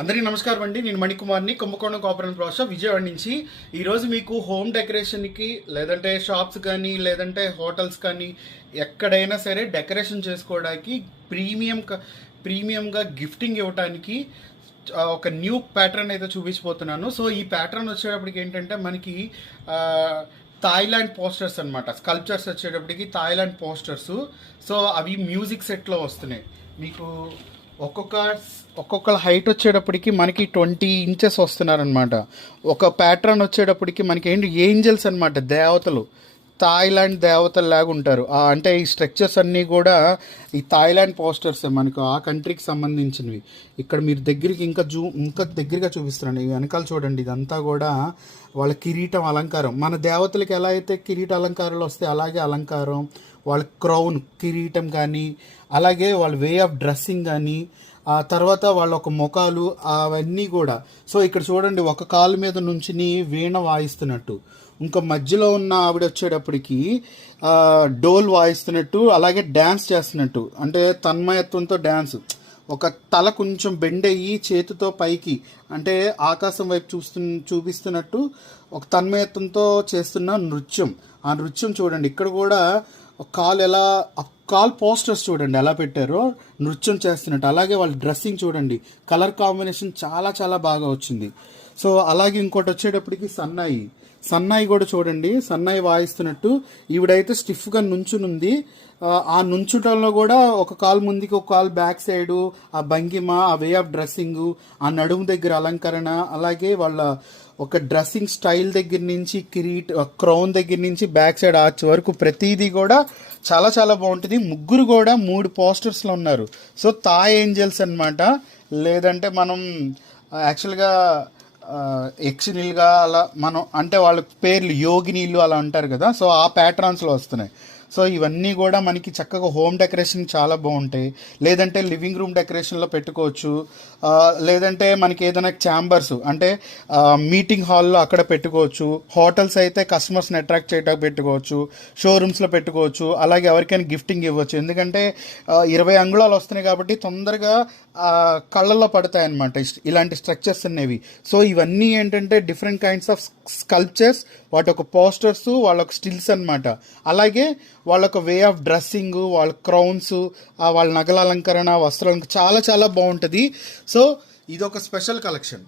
అందరికీ నమస్కారం అండి. నేను మణికుమార్ని, కుంభకోణం కోఆపరేటివ్ ప్రాసెస్ విజయవాడ నుంచి. ఈరోజు మీకు హోమ్ డెకరేషన్కి లేదంటే షాప్స్ కానీ లేదంటే హోటల్స్ కానీ ఎక్కడైనా సరే డెకరేషన్ చేసుకోవడానికి ప్రీమియంగా గిఫ్టింగ్ ఇవ్వడానికి ఒక న్యూ ప్యాటర్న్ అయితే చూపించబోతున్నాను. సో ఈ ప్యాటర్న్ వచ్చేటప్పటికి ఏంటంటే మనకి థాయిలాండ్ పోస్టర్స్ అనమాట. స్కల్ప్చర్స్ వచ్చేటప్పటికి థాయిలాండ్ పోస్టర్స్. సో అవి మ్యూజిక్ సెట్లో వస్తున్నాయి. మీకు ఒక్కొక్క హైట్ వచ్చేటప్పటికి మనకి 20 ఇంచెస్ వస్తున్నారనమాట. ఒక ప్యాటర్న్ వచ్చేటప్పటికి మనకి ఏంటి ఏంజల్స్ అనమాట, దేవతలు, థాయిలాండ్ దేవతలు లాగా ఉంటారు. అంటే ఈ స్ట్రక్చర్స్ అన్నీ కూడా ఈ థాయిలాండ్ పోస్టర్స్ మనకు ఆ కంట్రీకి సంబంధించినవి. ఇక్కడ మీరు దగ్గరికి ఇంకా దగ్గరగా చూపిస్తున్నాను. వెనకాల చూడండి, ఇదంతా కూడా వాళ్ళ కిరీటం అలంకారం. మన దేవతలకి ఎలా అయితే కిరీట అలంకారాలు వస్తాయి అలాగే అలంకారం, వాళ్ళ క్రౌన్ కిరీటం కానీ, అలాగే వాళ్ళ వే ఆఫ్ డ్రెస్సింగ్ కానీ, ఆ తర్వాత వాళ్ళ ఒక ముఖాలు అవన్నీ కూడా. సో ఇక్కడ చూడండి, ఒక కాలు మీద నుంచి వీణ వాయిస్తున్నట్టు, ఇంకా మధ్యలో ఉన్న ఆవిడ వచ్చేటప్పటికి డోల్ వాయిస్తున్నట్టు, అలాగే డ్యాన్స్ చేస్తున్నట్టు, అంటే తన్మయత్వంతో డ్యాన్స్. ఒక తల కొంచెం బెండ్ అయ్యి చేతితో పైకి అంటే ఆకాశం వైపు చూపిస్తున్నట్టు ఒక తన్మయత్వంతో చేస్తున్న నృత్యం. ఆ నృత్యం చూడండి. ఇక్కడ కూడా కాల్ పోస్టర్స్ చూడండి ఎలా పెట్టారో, నృత్యం చేస్తున్నట్టు. అలాగే వాళ్ళ డ్రెస్సింగ్ చూడండి, కలర్ కాంబినేషన్ చాలా చాలా బాగా వచ్చింది. సో అలాగే ఇంకోటి వచ్చేటప్పటికి సన్నాయి కూడా చూడండి, సన్నాయి వాయిస్తున్నట్టు. ఈవిడైతే స్టిఫ్గా నుంచునుంది. ఆ నుంచుటంలో కూడా ఒక కాలు ముందుకి ఒక కాలు బ్యాక్ సైడు, ఆ భంగిమ, ఆ వే ఆఫ్ డ్రెస్సింగ్, ఆ నడుము దగ్గర అలంకరణ, అలాగే వాళ్ళ ఒక డ్రెస్సింగ్ స్టైల్ దగ్గర నుంచి క్రౌన్ దగ్గర నుంచి బ్యాక్ సైడ్ ఆర్చ్ వరకు ప్రతిదీ కూడా చాలా చాలా బాగుంటుంది. ముగ్గురు కూడా 3 పోస్టర్స్లో ఉన్నారు. సో థాయ్ ఏంజల్స్ అనమాట. లేదంటే మనం యాక్చువల్గా యక్షిణీలుగా అలా మనం అంటే వాళ్ళ పేర్లు యోగినీలు అలా అంటారు కదా. సో ఆ ప్యాటర్న్స్లో వస్తున్నాయి. సో ఇవన్నీ కూడా మనకి చక్కగా హోమ్ డెకరేషన్ చాలా బాగుంటాయి. లేదంటే లివింగ్ రూమ్ డెకరేషన్లో పెట్టుకోవచ్చు. లేదంటే మనకి ఏదైనా ఛాంబర్స్ అంటే మీటింగ్ హాల్లో అక్కడ పెట్టుకోవచ్చు. హోటల్స్ అయితే కస్టమర్స్ని అట్రాక్ట్ చేయడానికి పెట్టుకోవచ్చు. షోరూమ్స్లో పెట్టుకోవచ్చు. అలాగే ఎవరికైనా గిఫ్టింగ్ ఇవ్వచ్చు. ఎందుకంటే 20 అంగుళాలు వస్తున్నాయి కాబట్టి తొందరగా కళ్ళల్లో పడతాయి అన్నమాట ఇలాంటి స్ట్రక్చర్స్ అనేవి. సో ఇవన్నీ ఏంటంటే డిఫరెంట్ కైండ్స్ ఆఫ్ స్కల్ప్చర్స్, వాటి ఒక పోస్టర్స్, వాళ్ళ ఒక స్టిల్స్ అనమాట. అలాగే వాళ్ళ ఒక వే ఆఫ్ డ్రెస్సింగ్, వాళ్ళ క్రౌన్స్, వాళ్ళ నగల అలంకరణ, వస్త్రాలంకరణ చాలా చాలా బాగుంటుంది. సో ఇది ఒక స్పెషల్ కలెక్షన్.